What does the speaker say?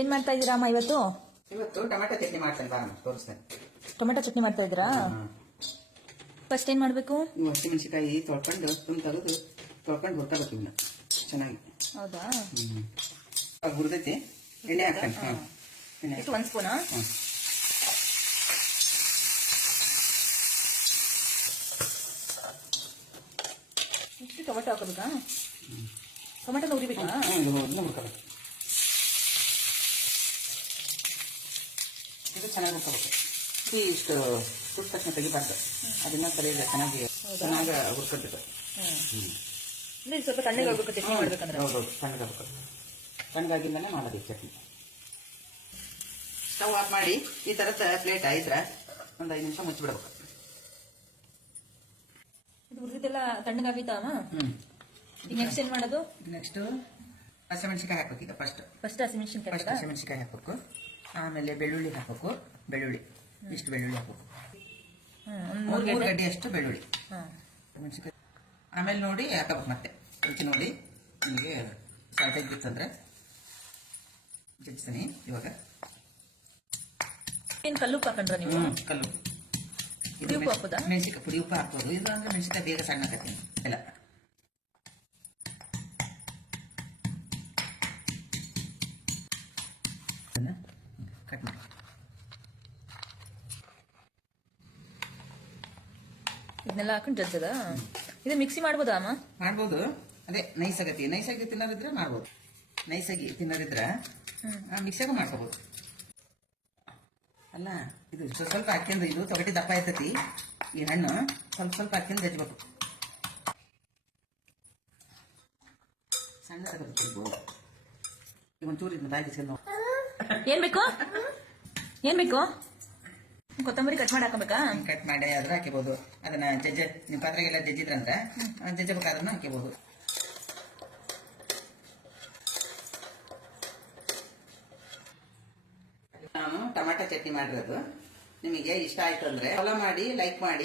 ಏನ್ ಮಾಡ್ತಾ ಇದೀರಾ ಅಮ್ಮ ಇವತ್ತು? ಇವತ್ತು ಟೊಮೆಟೊ ಚಟ್ನಿ ಮಾಡ್ತೇನೆ ಬಾ ತೋರಿಸ್ತೇನೆ. ಟೊಮೆಟೊ ಚಟ್ನಿ ಮಾಡ್ತಾ ಇದ್ರಾ? ಫಸ್ಟ್ ಏನ್ ಮಾಡ್ಬೇಕು? ಹಸಿಮೆಣಸಿಕಾಯಿ ತೊಳ್ಕೊಂಡು ತೆಗೆದು ತೊಳ್ಕೊಂಡು ಹುರ್ಕೋಬೇಕು ಇವನ್ನ ಚೆನ್ನಾಗಿ. ಹೌದಾ? ಹುರಿದೈತಿ ಎಣ್ಣೆ ಹಾಕ್ತಾನೆ. ಎಣ್ಣೆ ಎಷ್ಟು ಒಂದ್ ಸ್ಪೂನಾ? ಇಷ್ಟು ಟೊಮೆಟೊ ಹಾಕೋಬೇಕಾ? ಟೊಮೆಟೊ ಉರಿಬೇಕಾ? ಹುರ್ಕೋಬೇಕು. ಇದು ಚೆನ್ನಾಗಿ ಹುರ್ಕೋಬೇಕು. ಇಷ್ಟು ಸುಟ್ಟ ತಕ್ಷಣ ತೆಗಿಬಾರ್ದು, ಅದನ್ನ ಸರಿಯಾಗಿ ಚೆನ್ನಾಗಿ ಹುರ್ಕೋಬೇಕು. ಸ್ವಲ್ಪ ತಣ್ಣಗೆ ಆಗ್ಬೇಕು ಚಟ್ನಿ ಮಾಡ್ಬೇಕಂದ್ರೆ. ಹೌದೌದು, ತಣ್ಣಗಾಗಬೇಕು. ತಣ್ಣಗಾಗಿಂದಲೇ ಮಾಡೋದು ಈ ಚಟ್ನಿ. ಸ್ಟವ್ ಆಫ್ ಮಾಡಿ ಈ ತರದ ಪ್ಲೇಟ್ ಇದ್ರೆ ಒಂದು 5 ನಿಮಿಷ ಮುಚ್ಚಿಬಿಡ್ಬೇಕು. ಇದು ಹುರಿದೆಲ್ಲ ತಣ್ಣಗಾಗೈತಾ ಅಮ್ಮ? ಈಗ ನೆಕ್ಸ್ಟ್ ಏನ್ ಮಾಡೋದು? ನೆಕ್ಸ್ಟ್ ಹಸಿಮೆಣಸಿಕಾಯಿ ಹಾಕ್ಬೇಕು. ಈಗ ಫಸ್ಟ್ ಹಸಿಮೆಣಸಿಕಾಯಿ ಹಾಕ್ಬೇಕು. ಆಮೇಲೆ ಬೆಳ್ಳುಳ್ಳಿ ಹಾಕ್ಬೇಕು. ಇಷ್ಟು ಬೆಳ್ಳುಳ್ಳಿ ಹಾಕ್ಬೇಕು. 3 ಗಡ್ಡೆ ಅಷ್ಟು ಬೆಳ್ಳುಳ್ಳಿ ಮೆಣಸಿಕಾಯಿ. ಆಮೇಲೆ ನೋಡಿ ಹಾಕಬೇಕು. ಮತ್ತೆ ರುಚಿ ನೋಡಿ ನಿಮಗೆ ಸಾಲ್ಟೇಜ್ ಬಿತ್ತಂದ್ರೆ ಜಜ್ಜಿಸ್ತೀನಿ. ಇವಾಗ ಏನ್ ಕಲ್ಲುಪ್ಪು ಹಾಕೊಂಡ್ರ ನೀವು? ಕಲ್ಲು ಪುಡಿ ಉಪ್ಪು ಹಾಕೋದಾ? ಮೆಣಸಿಕಾಯಿ ಪುಡಿ ಉಪ್ಪು ಹಾಕ್ಬೋದು. ಇದು ಅಂದ್ರೆ ಮೆಣಸಿಕಾಯಿ ಬೇಗ ಸಣ್ಣ ಹಾಕತ್ತೀನಿ ಎಲ್ಲ. ಕಟ್ ಮಾಡಿ ಇದನ್ನೆಲ್ಲ ಹಾಕೊಂಡು ಜಜ್ಜದ. ಇದು ಮಿಕ್ಸಿ ಮಾಡ್ಬೋದಾ ಅಮ್ಮ? ಮಾಡ್ಬೋದು. ಅದೇ ನೈಸಾಗಿ ತಿನ್ನೋರಿದ್ರೆ ಮಾಡ್ಬೋದು. ನೈಸಾಗಿ ತಿನ್ನೋರಿದ್ರೆ ಮಿಕ್ಸಿಯಾಗ ಮಾಡ್ಕೋಬಹುದು. ಅಲ್ಲ ಇದು ಸ್ವಲ್ಪ ಹಾಕ್ಯಂದ್ರೆ ಇದು ತೊಗಟಿ ದಪ್ಪ ಇರ್ತೈತಿ. ಈ ಹಣ್ಣು ಸ್ವಲ್ಪ ಹಾಕ್ಯಂದು ಜಜ್ಬೇಕು. ಸಣ್ಣ ತಗೋಬೇಕು. ಈಗ ಒಂಚೂರು ಇದನ್ನ ಬಾಯಿ ಬಿಸ್ಕೊಂಡು ಏನ್ ಬೇಕು? ಕೊತ್ತಂಬರಿ ಕಟ್ ಮಾಡಿ ಹಾಕಬೇಕಾ? ಕಟ್ ಮಾಡಿ ಆದ್ರೆ ಹಾಕಿಬಹುದು. ಅದನ್ನ ನಿಮ್ಮ ಪಾತ್ರೆಗೆಲ್ಲ ಜಜ್ಜಿದ್ರಂದ್ರೆ ಜಜ್ಜಬೇಕಾದ್ರೂ ಹಾಕಿಬಹುದು. ನಾನು ಟೊಮೆಟೊ ಚಟ್ನಿ ಮಾಡಿರೋದು. ನಿಮಗೆ ಇಷ್ಟ ಆಯ್ತು ಅಂದ್ರೆ ಫಾಲೋ ಮಾಡಿ, ಲೈಕ್ ಮಾಡಿ.